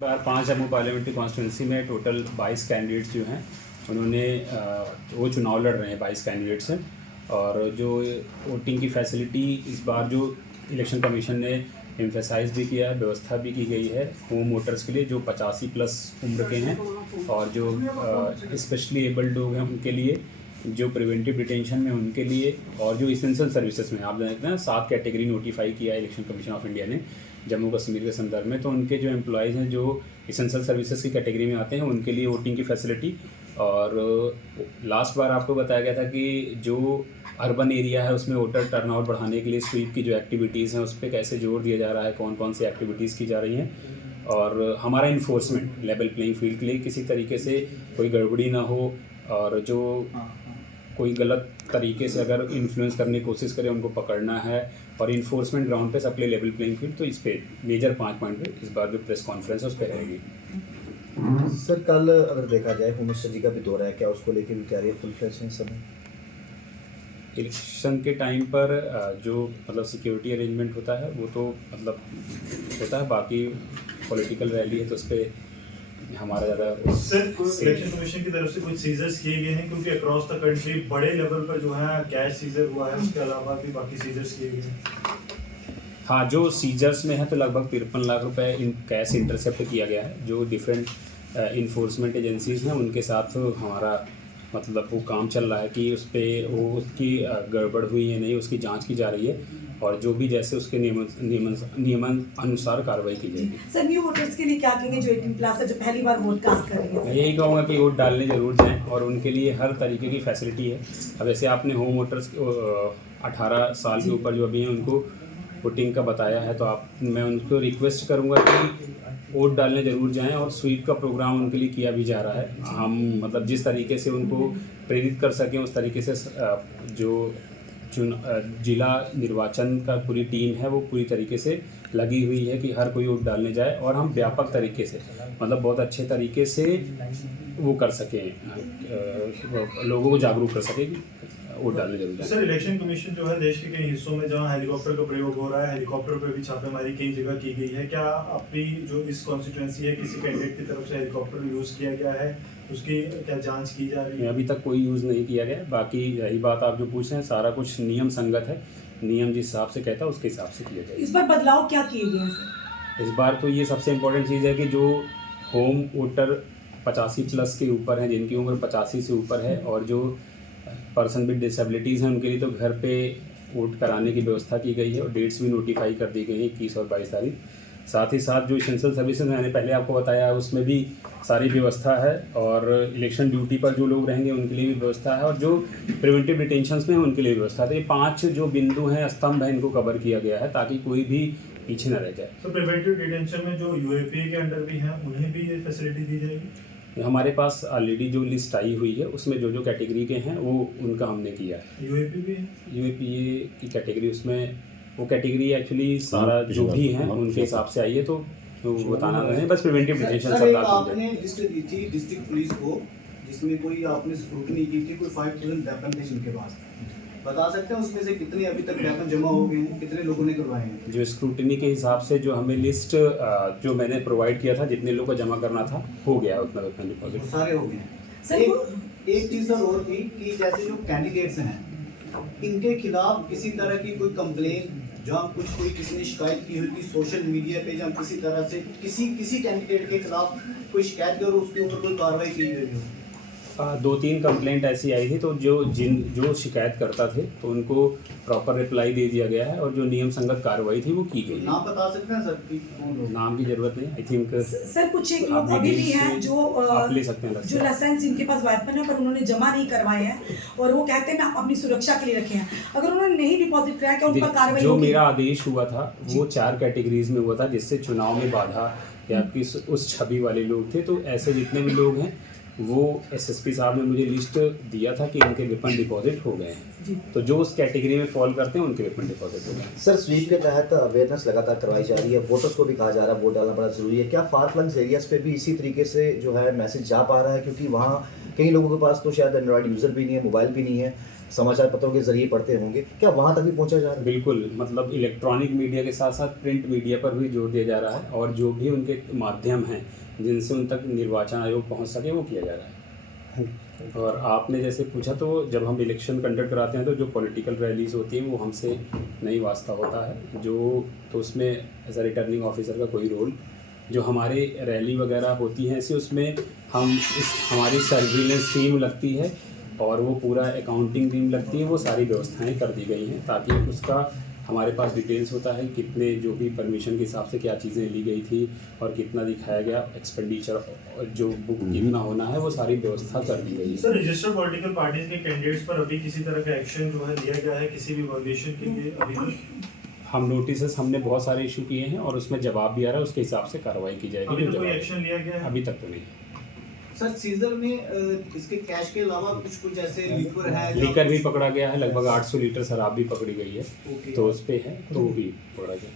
बार 5 Jammu parliamentary constituency में total 22 candidates जो हैं उन्होंने वो चुनाव लड़ रहे हैं 22 कैंडिडेट्स हैं। और जो वोटिंग की फैसिलिटी इस बार जो इलेक्शन कमीशन ने एम्फेसाइज भी किया है, व्यवस्था भी की गई है होम वोटर्स के लिए जो 85 प्लस उम्र के हैं और जो स्पेशली एबल्ड लोग हैं उनके लिए, जो प्रिवेंटिव डिटेंशन में उनके लिए, और जो इसेंशियल सर्विसेज में आप देखते हैं 7 कैटेगरी नोटिफाई किया है इलेक्शन कमीशन ऑफ इंडिया ने जम्मू कश्मीर के संदर्भ में। तो उनके जो एम्प्लॉयज़ हैं जो इसेंशियल सर्विसेज की कैटेगरी में आते हैं उनके लिए वोटिंग की फैसिलिटी। और लास्ट बार आपको बताया गया था कि जो अर्बन एरिया है उसमें वोटर टर्नआउट बढ़ाने के लिए स्वीप की जो एक्टिविटीज़ हैं उस पर कैसे जोर दिया जा रहा है, कौन कौन सी एक्टिविटीज़ की जा रही हैं। और हमारा इन्फोर्समेंट लेवल प्लेइंग फील्ड के लिए किसी तरीके से कोई गड़बड़ी ना हो, और जो कोई गलत तरीके से अगर इन्फ्लुएंस करने की कोशिश करे उनको पकड़ना है, और इन्फोर्समेंट ग्राउंड पे सबके लिए लेवल प्लेइंग फील्ड। तो इस पे मेजर 5 पॉइंट पे इस बार जो प्रेस कॉन्फ्रेंस है उस पर रहेगी। सर कल अगर देखा जाए होम मिनिस्टर जी का भी दौरा है, क्या उसको लेकर भी तैयारी फुल फ्लैश है समय? इलेक्शन के टाइम पर जो मतलब सिक्योरिटी अरेंजमेंट होता है वो तो मतलब होता है, बाकी पॉलिटिकल रैली है तो उस पर हमारा ज़्यादा। सर इलेक्शन कमीशन की तरफ से कुछ सीजर्स किए गए हैं क्योंकि अक्रॉस द कंट्री बड़े लेवल पर जो है कैश सीजर हुआ है, उसके अलावा भी बाकी सीजर्स किए गए हैं। हाँ, जो सीजर्स में है तो लगभग 53 लाख रुपए इन कैश इंटरसेप्ट किया गया है। जो डिफरेंट इन्फोर्समेंट एजेंसीज हैं उनके साथ हमारा मतलब वो काम चल रहा है कि उस पर वो उसकी गड़बड़ हुई है नहीं, उसकी जांच की जा रही है, और जो भी जैसे उसके नियमन अनुसार कार्रवाई की जाएगी। सर न्यू वोटर्स के लिए क्या कहेंगे जो 18 प्लस है, जो पहली बार वोट कास्ट करेंगे? मैं यही कहूँगा कि वोट डालने ज़रूर जाएं और उनके लिए हर तरीके की फैसिलिटी है। अब वैसे आपने होम वोटर्स 18 साल के ऊपर जो अभी हैं उनको वोटिंग का बताया है, तो मैं उनको रिक्वेस्ट करूँगा कि वोट डालने ज़रूर जाएं, और स्वीप का प्रोग्राम उनके लिए किया भी जा रहा है। हम मतलब जिस तरीके से उनको प्रेरित कर सकें उस तरीके से जो जिला निर्वाचन का पूरी टीम है वो पूरी तरीके से लगी हुई है कि हर कोई वोट डालने जाए, और हम व्यापक तरीके से मतलब बहुत अच्छे तरीके से वो कर सकें, लोगों को जागरूक कर सकें वोट डालने जरूर जाए। सर इलेक्शन कमीशन जो है देश के कई हिस्सों में जहां हेलीकॉप्टर का प्रयोग हो रहा है, हेलीकॉप्टर पर भी छापेमारी कई जगह की गई है। क्या आपकी जो इस कॉन्स्टिट्यूएंसी है किसी कैंडिडेट की तरफ से हेलीकॉप्टर यूज़ किया गया है, उसकी क्या जांच की जा रही है? अभी तक कोई यूज़ नहीं किया गया। बाकी यही बात आप जो पूछ रहे हैं सारा कुछ नियम संगत है, नियम जिस हिसाब से कहता है उसके हिसाब से किया जाएगा। इस बार बदलाव क्या किए गए हैं सर? इस बार तो ये सबसे इम्पोर्टेंट चीज़ है कि जो होम वोटर 85 प्लस के ऊपर हैं, जिनकी उम्र 85 से ऊपर है, और जो पर्सन विद डिसेबिलिटीज़ हैं उनके लिए तो घर पे वोट कराने की व्यवस्था की गई है, और डेट्स भी नोटिफाई कर दी गई हैं 21 और 22 तारीख। साथ ही साथ जो इसेंशियल सर्विसेज मैंने पहले आपको बताया उसमें भी सारी व्यवस्था है, और इलेक्शन ड्यूटी पर जो लोग रहेंगे उनके लिए भी व्यवस्था है, और जो प्रिवेंटिव डिटेंशंस में है उनके लिए व्यवस्था है। तो ये 5 जो बिंदु हैं, स्तंभ हैं, इनको कवर किया गया है ताकि कोई भी पीछे न रह जाए। तो प्रिवेंटिव डिटेंशन में जो यूएपीए के अंडर भी हैं उन्हें भी ये फैसिलिटी दी जाएगी? हमारे पास ऑलरेडी जो लिस्ट आई हुई है उसमें जो जो कैटेगरी के हैं वो उनका हमने किया है। यूएपी भी है? यूएपीए की कैटेगरी, उसमें वो कैटेगरी एक्चुअली सारा जो भी हैं उनके हिसाब से आई है, तो बताना नहीं, बस प्रिवेंटिव डिटेंशन सर सरकार आपने लिस्ट दी थी डिस्ट्रिक्ट पुलिस को जिसमें कोई आपने स्क्रूटनी की थी, कोई 5000 वेपन थे जिनके पास, बता सकते हैं उसमें से कितने अभी तक वेपन जमा हो गए हैं, कितने लोगों ने करवाए हैं? जो स्क्रूटनी के हिसाब से जो हमें लिस्ट जो मैंने प्रोवाइड किया था जितने लोगों को जमा करना था हो गया उतना वेपन डिपॉजिट सारे हो गए हैं। सर एक चीज़ सर और थी कि जैसे जो कैंडिडेट्स हैं इनके खिलाफ किसी तरह की कोई कंप्लेन जहाँ कोई किसी ने शिकायत की हुई कि सोशल मीडिया पे जहाँ किसी तरह से किसी कैंडिडेट के खिलाफ कोई शिकायत करो उसके ऊपर कोई कार्रवाई की गई हो? 2-3 कंप्लेंट ऐसी आई थी, तो जो शिकायत करता थे तो उनको प्रॉपर रिप्लाई दे दिया गया है, और जो नियम संगत कार्रवाई थी वो की गई है। नाम बता सकते हैं सर कि कौन लोग? नाम की जरूरत नहीं, आई थिंक सर कुछ एक लोग अभी भी हैं जो आप ले सकते हैं जो लाइसेंस जिनके पास वेपन है पर उन्होंने जमा नहीं करवाए हैं, और वो कहते हैं मैं अपनी सुरक्षा के लिए रखे हैं। अगर उन्होंने नहीं डिपॉजिट कराया क्या उन पर कार्रवाई जो होगी? मेरा आदेश हुआ था वो 4 कैटेगरीज में हुआ था जिससे चुनाव में बाधा या उस छवि वाले लोग थे। तो ऐसे जितने भी लोग हैं वो एसएसपी साहब ने मुझे लिस्ट दिया था कि उनके वेपन डिपॉजिट हो गए हैं, तो जो उस कैटेगरी में फॉल करते हैं उनके वेपन डिपॉजिट हो गए हैं। सर स्वीप के तहत अवेयरनेस लगातार करवाई जा रही है, वोटर्स को भी कहा जा रहा है वोट डालना बड़ा जरूरी है। क्या फार फ्लंग्स एरियाज पे भी इसी तरीके से जो है मैसेज जा पा रहा है? क्योंकि वहाँ कई लोगों के पास तो शायद एंड्रॉयड यूज़र भी नहीं है, मोबाइल भी नहीं है, समाचार पत्रों के जरिए पढ़ते होंगे, क्या वहाँ तक भी पहुँचा जा रहा है? बिल्कुल, मतलब इलेक्ट्रॉनिक मीडिया के साथ साथ प्रिंट मीडिया पर भी जोर दिया जा रहा है और जो भी उनके माध्यम हैं जिनसे उन तक निर्वाचन आयोग पहुंच सके वो किया जा रहा है। और आपने जैसे पूछा तो जब हम इलेक्शन कंडक्ट कराते हैं तो जो पॉलिटिकल रैलीज होती हैं वो हमसे नहीं वास्ता होता है, जो तो उसमें एज अ रिटर्निंग ऑफिसर का कोई रोल, जो हमारे रैली वगैरह होती हैं ऐसे उसमें हमारी सर्विलेंस टीम लगती है और वो पूरा अकाउंटिंग टीम लगती है, वो सारी व्यवस्थाएं कर दी गई हैं ताकि उसका हमारे पास डिटेल्स होता है कितने जो भी परमिशन के हिसाब से क्या चीज़ें ली गई थी और कितना दिखाया गया एक्सपेंडिचर और जो बुक कितना होना है वो सारी व्यवस्था कर दी गई है। सर रजिस्टर्ड पॉलिटिकल पार्टीज के कैंडिडेट्स पर अभी किसी तरह का एक्शन जो है लिया गया है किसी भी वॉल्यूशन के लिए अभी तक? हम नोटिस हमने बहुत सारे इशू किए हैं और उसमें जवाब भी आ रहा है, उसके हिसाब से कार्रवाई की जाएगी। अभी जो तक कोई जवाब एक्शन लिया गया है? अभी तक तो नहीं। सर सीजर में इसके कैश के अलावा कुछ जैसे लिक्वर है या लीकर भी पकड़ा गया है, लगभग 800 लीटर शराब भी पकड़ी गई है, ओके। तो उस पे है तो वो भी पकड़ा गया।